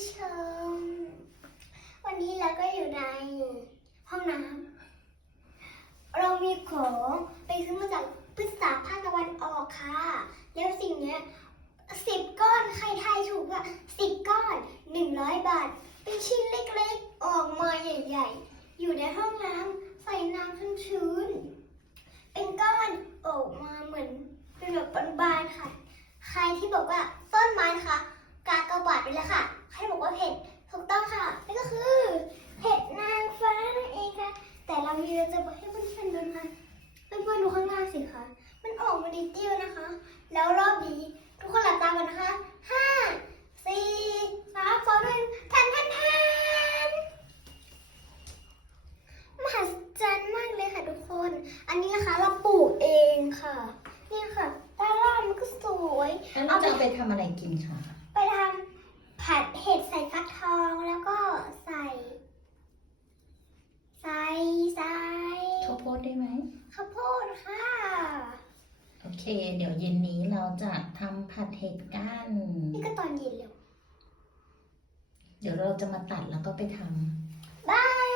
ผู้ชม วันนี้เราก็อยู่ในห้องน้ำเรามีของไปซื้อมาจากพฤษาภาคตะวันออกค่ะ แล้วสิ่งเนี้ยสิบก้อนใครทายถูกอะสิบก้อนหนึ่งร้อยบาท เป็นชิ้นเล็กๆ ออกมาใหญ่ๆ อยู่ในห้องน้ำใส่น้ำชื้นๆเป็นก้อนออกมาเหมือนเป็นแบบบานๆค่ะ ใครที่บอกว่าต้นไม้นะคะกากระบาดไปแล้วค่ะ ใครบอกว่าเผ็ดถูกต้องค่ะนั่นก็คือเผ็ดนางฟ้านั่นเองค่ะ มีเราจะบอกให้เพื่อนๆดูนะเพื่อนๆดูข้างล่างสิคะ มันออกมาดิเดียวนะคะ แล้วรอบนี้ทุกคนหลับตากันนะคะห้าสี่สามสองหนึ่งแทนแทนแทนมหัศจรรย์มากเลยค่ะทุกคน อันนี้นะคะเราปลูกเองค่ะ นี่ค่ะด้านล่างมันก็สวย แล้วเราจะเอาไปทำอะไรกินคะ ไปทำผัดเห็ดใส่ฟักทองแล้วก็ใส่ ใส่ใส่ ข้าวโพด ได้ไหมข้าวโพดค่ะ โอเค เดี๋ยวเย็นนี้เราจะทำผัดเห็ดกัน นี่ก็ตอนเย็นแล้ว เดี๋ยวเราจะมาตัดแล้วก็ไปทำบายบายบายพี่เห็ดกันบ๊ายบาย